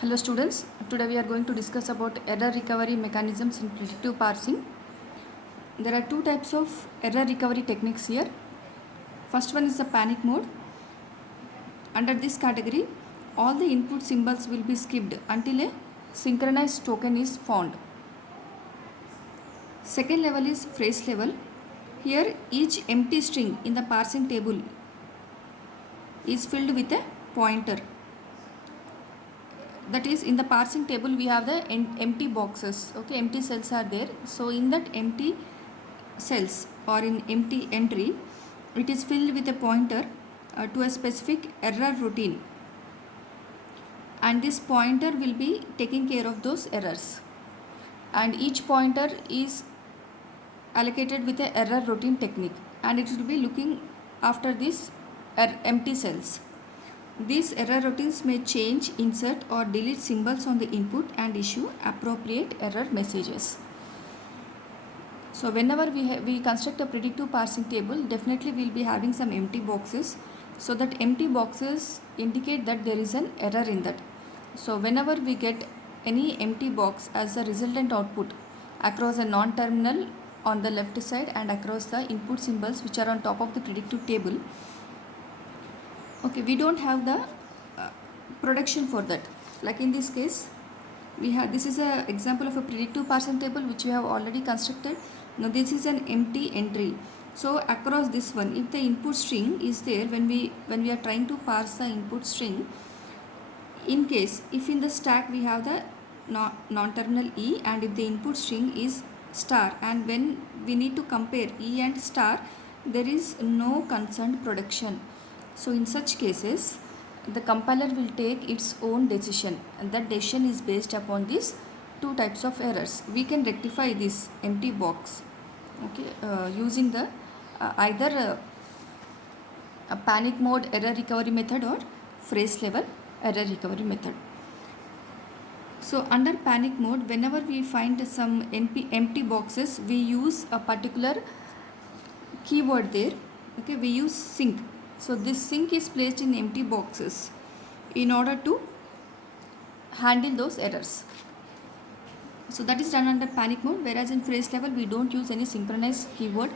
Hello students, today we are going to discuss about error recovery mechanisms in predictive parsing. There are two types of error recovery techniques here. First one is the panic mode. Under this category, all the input symbols will be skipped until a synchronized token is found. Second level is phrase level. Here each empty string in the parsing table is filled with a pointer. That is, in the parsing table we have the empty boxes, okay, empty cells are there. So in that empty cells or in empty entry, it is filled with a pointer to a specific error routine, and this pointer will be taking care of those errors, and each pointer is allocated with a error routine technique, and it will be looking after these empty cells. These error routines may change, insert or delete symbols on the input and issue appropriate error messages. So whenever we construct a predictive parsing table, definitely we will be having some empty boxes. So that empty boxes indicate that there is an error in that. So whenever we get any empty box as a resultant output across a non-terminal on the left side and across the input symbols which are on top of the predictive table, okay, we don't have the production for that. Like in this case, we have, this is a example of a predictive parsing table which we have already constructed. Now this is an empty entry. So across this one, if the input string is there, when we are trying to parse the input string, in case if in the stack we have the non-terminal E, and if the input string is star, and when we need to compare E and star, there is no concerned production. So in such cases, the compiler will take its own decision, and that decision is based upon these two types of errors. We can rectify this empty box, okay, using the either a panic mode error recovery method or phrase level error recovery method. So under panic mode, whenever we find some empty boxes, we use a particular keyword there, okay, we use sync. So this sync is placed in empty boxes in order to handle those errors. So that is done under panic mode, whereas in phrase level we don't use any synchronized keyword.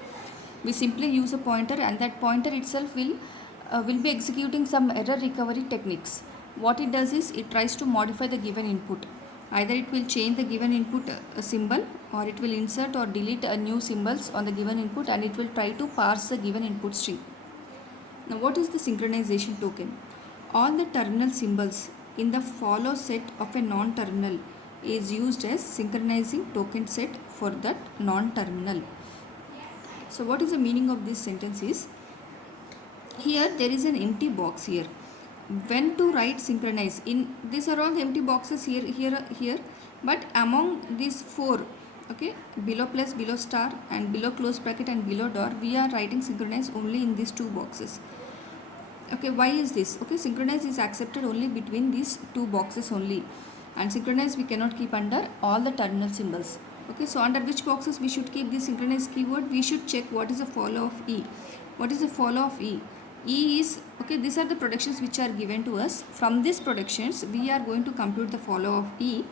We simply use a pointer, and that pointer itself will be executing some error recovery techniques. What it does is it tries to modify the given input. Either it will change the given input symbol, or it will insert or delete new symbols on the given input, and it will try to parse the given input string. Now what is the synchronization token? All the terminal symbols in the follow set of a non-terminal is used as synchronizing token set for that non-terminal. So what is the meaning of this sentence is, here there is an empty box here. When to write synchronize, in these are all empty boxes here, but among these four, okay, below plus, below star, and below close bracket, and below door, we are writing synchronize only in these two boxes. Okay, why is this? Okay, synchronize is accepted only between these two boxes only, and synchronize we cannot keep under all the terminal symbols. Okay, so under which boxes we should keep this synchronize keyword? We should check what is the follow of E. What is the follow of E? E is, okay, these are the productions which are given to us. From these productions, we are going to compute the follow of E.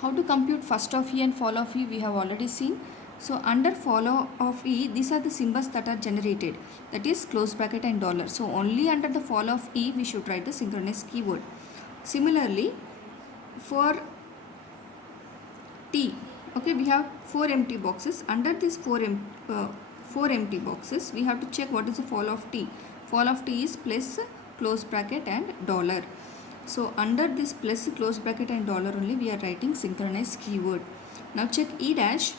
How to compute first of E and follow of E we have already seen. So under follow of E, these are the symbols that are generated, that is close bracket and dollar. So only under the follow of E we should write the synchronized keyword. Similarly, for T, okay, we have four empty boxes. Under these four empty boxes, we have to check what is the follow of T. Follow of T is plus close bracket and dollar. So under this plus close bracket and dollar only we are writing synchronized keyword. Now check E dash.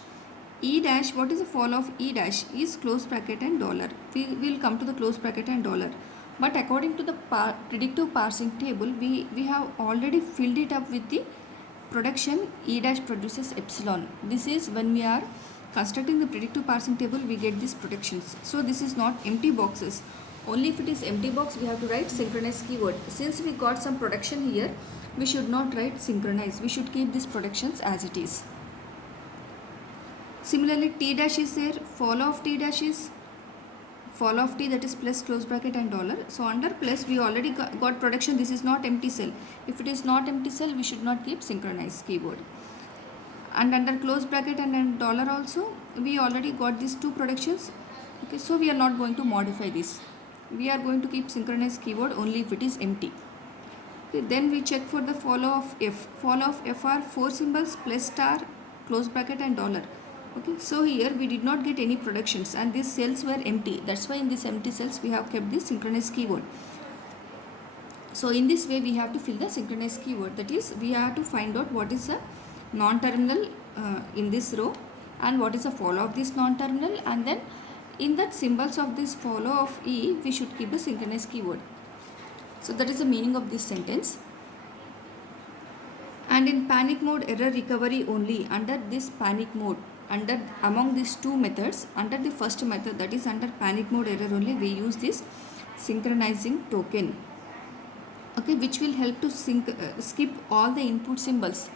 E dash, what is the follow of E dash? Is close bracket and dollar. We will come to the close bracket and dollar. But according to the predictive parsing table, we have already filled it up with the production E dash produces epsilon. This is when we are constructing the predictive parsing table, we get these productions. So this is not empty boxes. Only if it is empty box we have to write synchronized keyword. Since we got some production here, we should not write synchronize. We should keep these productions as it is. Similarly, T dash is there. Follow of T dash is follow of t, that is plus close bracket and dollar. So under plus we already got production. This is not empty cell. If it is not empty cell, we should not keep synchronized keyword. And under close bracket and then dollar also we already got these two productions. Okay, so we are not going to modify this. We are going to keep synchronized keyword only if it is empty. Okay, then we check for the follow of f. Follow of f are 4 symbols plus star, close bracket and dollar. Okay, so here we did not get any productions and these cells were empty. That's why in these empty cells we have kept the synchronized keyword. So in this way we have to fill the synchronized keyword. That is, we have to find out what is a non-terminal in this row and what is a follow of this non-terminal, and then in that symbols of this follow of E we should keep the synchronized keyword. So that is the meaning of this sentence. And in panic mode error recovery only, under this panic mode, under among these two methods, under the first method, that is under panic mode error only, we use this synchronizing token. Okay, which will help to skip all the input symbols.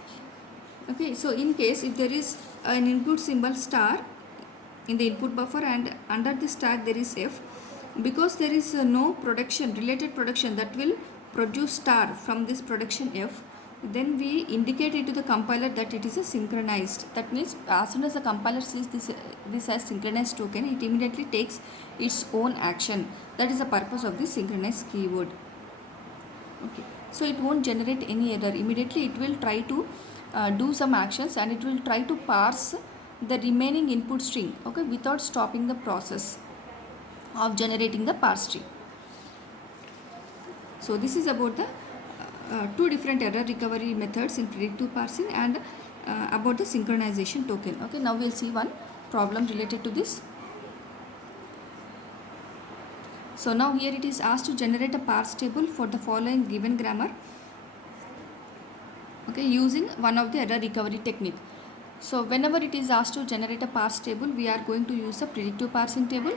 Okay, so in case if there is an input symbol star in the input buffer and under the star there is f, because there is no production, related production that will produce star from this production f, then we indicate it to the compiler that it is a synchronized. That means as soon as the compiler sees this as synchronized token, it immediately takes its own action. That is the purpose of this synchronized keyword. Okay, so it won't generate any error. Immediately it will try to do some actions and it will try to parse the remaining input string, okay, without stopping the process of generating the parse tree. So this is about the two different error recovery methods in predictive parsing and about the synchronization token. Okay, now we'll see one problem related to this. So now here it is asked to generate a parse table for the following given grammar, okay, using one of the error recovery technique. So whenever it is asked to generate a parse table, we are going to use a predictive parsing table,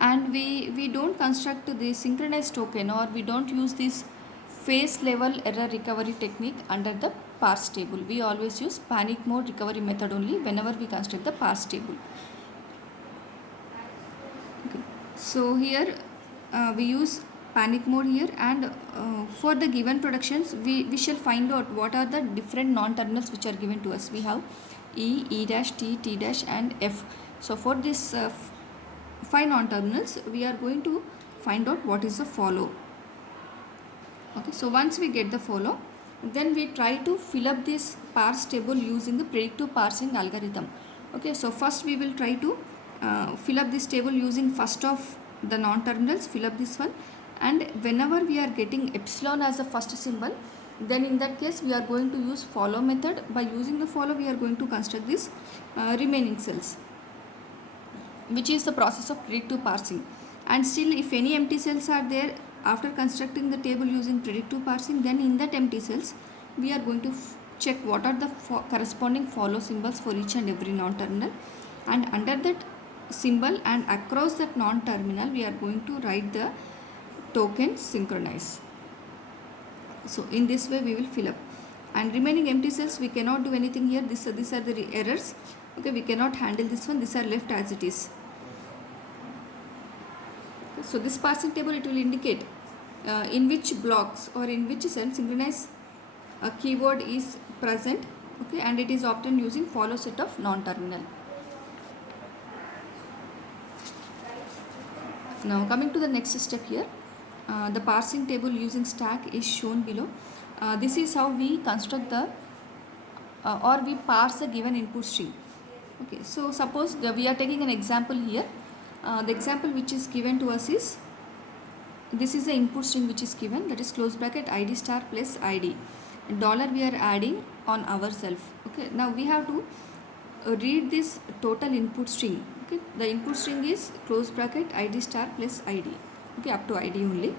and we don't construct the synchronized token, or we don't use this phase level error recovery technique under the parse table. We always use panic mode recovery method only whenever we construct the parse table. Okay. So here we use panic mode here, and for the given productions we shall find out what are the different non-terminals which are given to us. We have E, E dash, T, T dash and F. So for this 5 non-terminals we are going to find out what is the follow. Okay, so once we get the follow, then we try to fill up this parse table using the predictive parsing algorithm. Okay, so first we will try to fill up this table using first of the non-terminals, fill up this one, and whenever we are getting epsilon as the first symbol, then in that case we are going to use follow method. By using the follow we are going to construct this remaining cells, which is the process of predictive parsing. And still if any empty cells are there after constructing the table using predictive parsing, then in that empty cells we are going to check what are the corresponding follow symbols for each and every non-terminal, and under that symbol and across that non-terminal we are going to write the token synchronize. So in this way we will fill up, and remaining empty cells we cannot do anything here. These are the errors. Okay, we cannot handle this one. These are left as it is. Okay, so this parsing table, it will indicate in which blocks or in which cell synchronized keyword is present. Okay, and it is obtained using follow set of non-terminal. Now coming to the next step here, the parsing table using stack is shown below. This is how we construct the or we parse the given input string. Okay, so suppose we are taking an example here. The example which is given to us is, this is the input string which is given, that is close bracket id star plus id, dollar we are adding on ourselves. Okay, now we have to read this total input string. Okay, the input string is close bracket id star plus id. Okay, up to id only.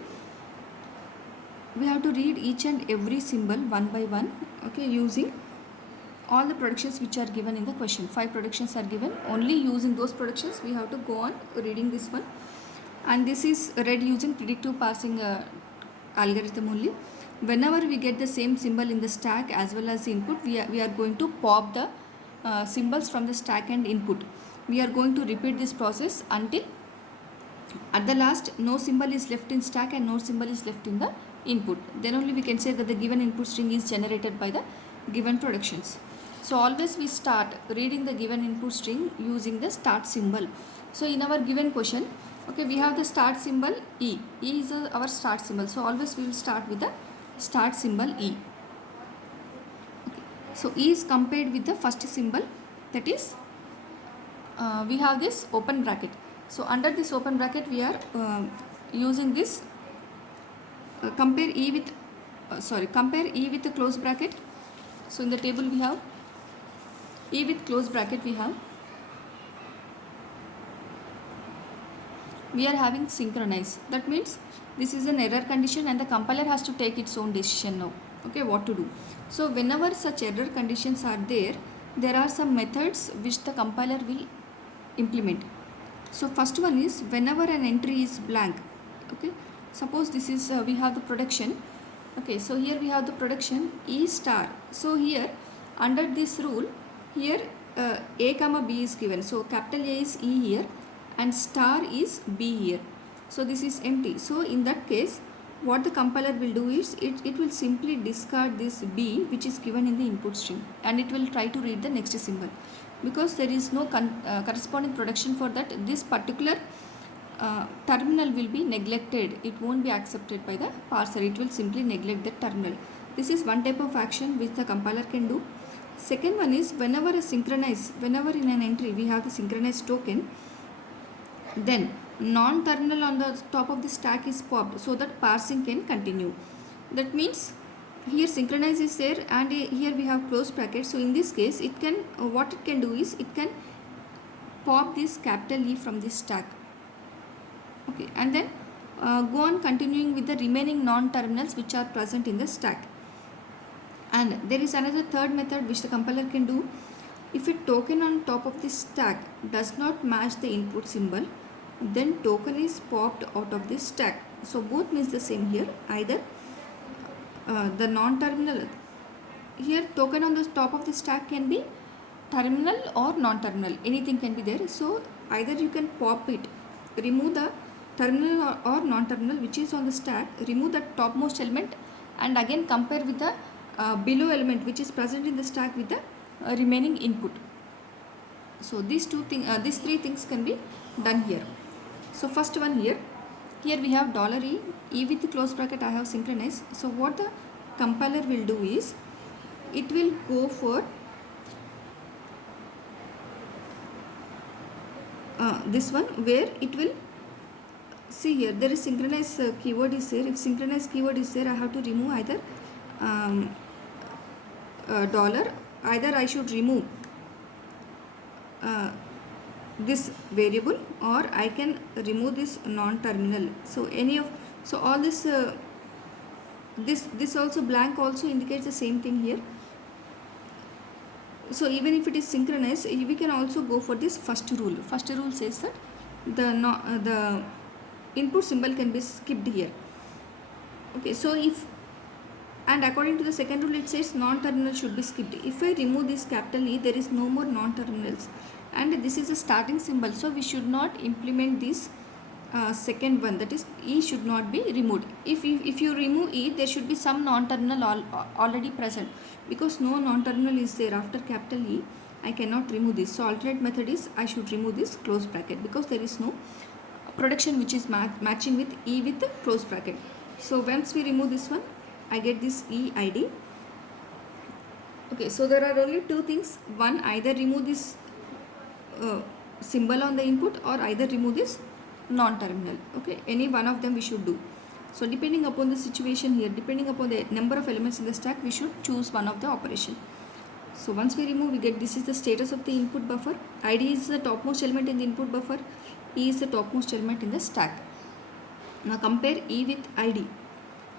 We have to read each and every symbol one by one. Okay, using all the productions which are given in the question. 5 productions are given. Only using those productions we have to go on reading this one, and this is read using predictive parsing algorithm only. Whenever we get the same symbol in the stack as well as the input, we are going to pop the symbols from the stack and input. We are going to repeat this process until At the last, no symbol is left in stack and no symbol is left in the input. Then only we can say that the given input string is generated by the given productions. So always we start reading the given input string using the start symbol. So in our given question, okay, we have the start symbol E. E is our start symbol. So always we will start with the start symbol E. Okay. So E is compared with the first symbol, that is we have this open bracket. So under this open bracket we are using this compare E with compare E with the close bracket. So in the table we have E with close bracket, we are having synchronize. That means this is an error condition and the compiler has to take its own decision now. Okay, what to do? So whenever such error conditions are there, there are some methods which the compiler will implement. So first one is whenever an entry is blank. Okay, suppose this is we have the production. Okay, so here we have the production E star. So here under this rule, here A comma B is given. So capital A is E here and star is B here. So this is empty. So in that case, what the compiler will do is it will simply discard this B which is given in the input string and it will try to read the next symbol. Because there is no corresponding production for that, this particular terminal will be neglected. It won't be accepted by the parser. It will simply neglect the terminal. This is one type of action which the compiler can do. Second one is whenever in an entry we have the synchronized token, then non-terminal on the top of the stack is popped so that parsing can continue. That means here synchronize is there and here we have close bracket. So in this case it can what it can do is it can pop this capital E from this stack. Okay, and then go on continuing with the remaining non-terminals which are present in the stack. And there is another third method which the compiler can do. If a token on top of this stack does not match the input symbol, then token is popped out of this stack. So both means the same here. Either the non-terminal, here token on the top of the stack can be terminal or non-terminal, anything can be there. So either you can pop it, remove the terminal or non-terminal which is on the stack, remove the topmost element and again compare with the below element which is present in the stack with the remaining input. So these three things can be done here. So first one here we have $E with the close bracket I have synchronized. So what the compiler will do is it will go for this one where it will see here there is synchronize keyword is there. If synchronize keyword is there, I have to remove either dollar, either I should remove this variable or I can remove this non-terminal. So all this this also blank also indicates the same thing here. So even if it is synchronized, we can also go for this first rule. First rule says that the input symbol can be skipped here. Okay, so and according to the second rule it says non-terminal should be skipped. If I remove this capital E, there is no more non-terminals and this is a starting symbol, so we should not implement this second one, that is E should not be removed. If you remove E, there should be some non-terminal already present. Because no non-terminal is there after capital E, I cannot remove this. So alternate method is I should remove this close bracket because there is no production which is matching with E with the close bracket. So once we remove this one, I get this E ID. Okay, so there are only two things. One, either remove this symbol on the input or either remove this non-terminal. Okay, any one of them we should do. So depending upon the situation here, depending upon the number of elements in the stack, we should choose one of the operation. So once we remove, we get this is the status of the input buffer. ID is the topmost element in the input buffer. E is the topmost element in the stack. Now compare E with ID.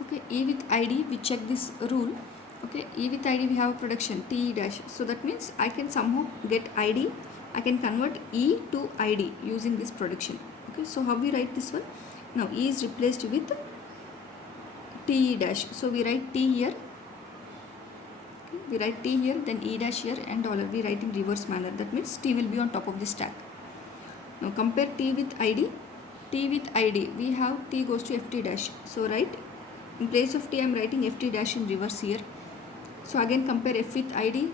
Okay, E with ID, we check this rule. Okay, E with ID we have a production TE dash. So that means I can somehow get ID. I can convert E to ID using this production. Okay, so how we write this one? Now E is replaced with TE dash. So we write T here. Okay, we write T here, then E dash here and dollar. We write in reverse manner. That means T will be on top of the stack. Now compare T with ID. t with id, we have t goes to ft dash. So right, in place of t I am writing ft dash in reverse here. So again compare f with id.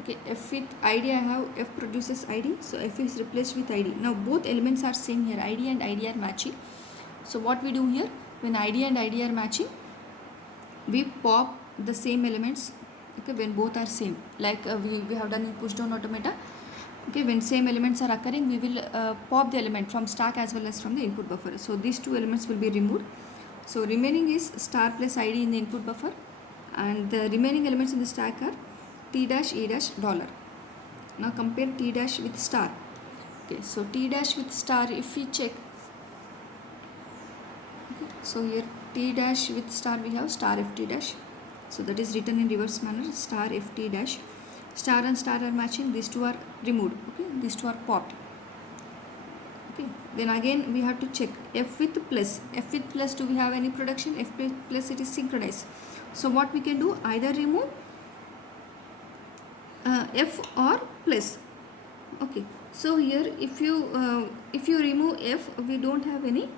Okay, f with id I have f produces id, so f is replaced with id. Now both elements are same here, id and id are matching. So what we do here, when id and id are matching, we pop the same elements. Okay, when both are same, like we have done in push down automata. Okay, when same elements are occurring, we will pop the element from stack as well as from the input buffer. So these two elements will be removed. So remaining is star plus id in the input buffer, and the remaining elements in the stack are t dash, e dash, dollar. Now compare t dash with star. Okay, so t dash with star, if we check, okay, so here t dash with star we have star ft dash. So that is written in reverse manner, star ft dash. Star and star are matching, these two are removed. Okay, these two are popped. Okay, then again we have to check f with plus. F with plus, do we have any production? F plus it is synchronized. So what we can do, either remove f or plus. Okay, so here if you remove f, we don't have any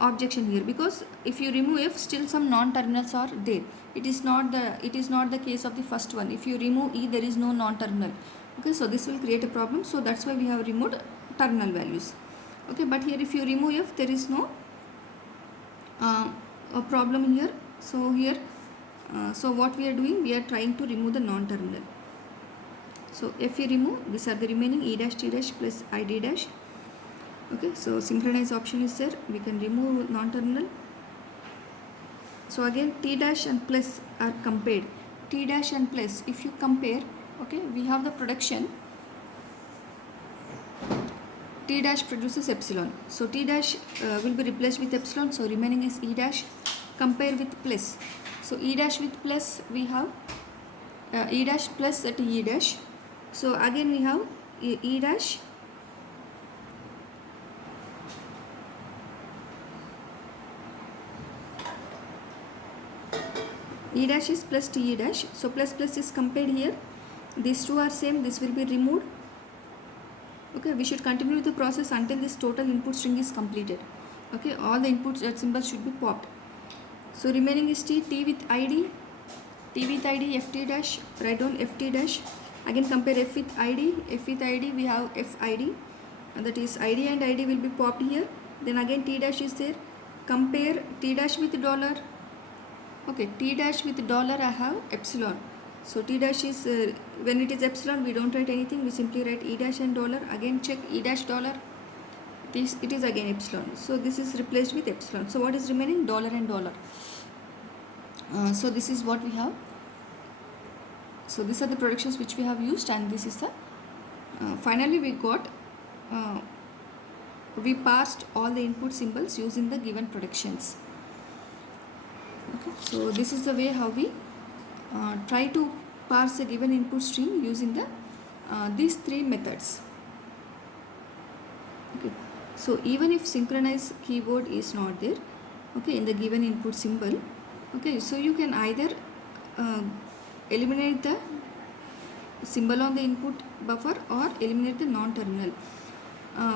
objection here, because if you remove f, still some non-terminals are there. It is not the case of the first one. If you remove e, there is no non-terminal. Okay, so this will create a problem. So that's why we have removed terminal values. Okay, but here if you remove f, there is no a problem here. So here, so what we are doing, we are trying to remove the non-terminal. So if we remove, these are the remaining e dash, t dash plus id dash. Okay, so synchronize option is there, we can remove non-terminal. So again t dash and plus are compared. T dash and plus, if you compare, okay, we have the production. T dash produces epsilon, so t dash will be replaced with epsilon, so remaining is e dash. Compare with plus, so e dash with plus we have e dash plus at e dash. So again we have e dash e dash is plus t e dash. So plus plus is compared here, these two are same, this will be removed. Okay, we should continue with the process until this total input string is completed. Okay, all the input symbols should be popped. So remaining is t with id, ft dash, write down ft dash. Again compare f with id, we have fid, and that is id and id will be popped here. Then again t dash is there, compare t dash with dollar. Okay, t dash with dollar I have epsilon. So t dash is, when it is epsilon, we don't write anything, we simply write e dash and dollar. Again check e dash dollar, it is again epsilon. So this is replaced with epsilon. So what is remaining? Dollar and dollar. So this is what we have. So these are the productions which we have used, and this is the finally we got we parsed all the input symbols using the given productions. Okay, so this is the way how we try to parse a given input stream using the these three methods. Okay, so even if synchronize keyword is not there, okay, in the given input symbol, okay, so you can either eliminate the symbol on the input buffer or eliminate the non-terminal.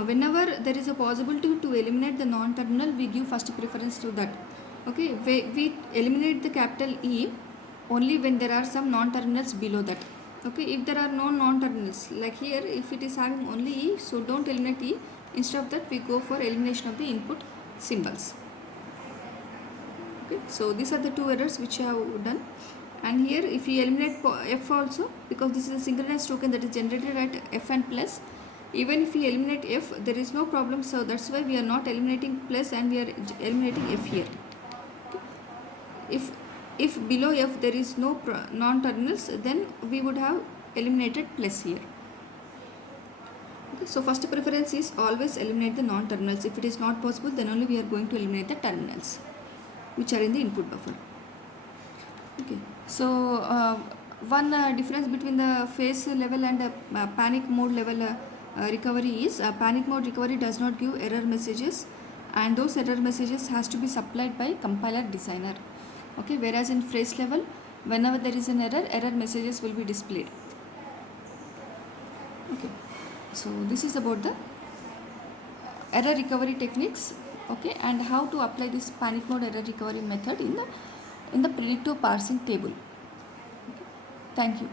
Whenever there is a possibility to eliminate the non-terminal, we give first preference to that. Okay, we eliminate the capital E only when there are some non-terminals below that. Okay, if there are no non-terminals, like here if it is having only E, so don't eliminate E. Instead of that, we go for elimination of the input symbols. Okay, so these are the two errors which I have done. And here if we eliminate f also, because this is a synchronous token that is generated at f and plus, even if we eliminate f, there is no problem. So that's why we are not eliminating plus and we are eliminating f here. Okay. If below f there is no non-terminals, then we would have eliminated plus here. Okay, so first preference is always eliminate the non-terminals. If it is not possible, then only we are going to eliminate the terminals which are in the input buffer. Okay, so one difference between the phase level and panic mode level recovery is panic mode recovery does not give error messages, and those error messages has to be supplied by compiler designer. Okay, whereas in phrase level, whenever there is an error messages will be displayed. Okay, so this is about the error recovery techniques, okay, and how to apply this panic mode error recovery method in the predictive parsing table. Okay. Thank you.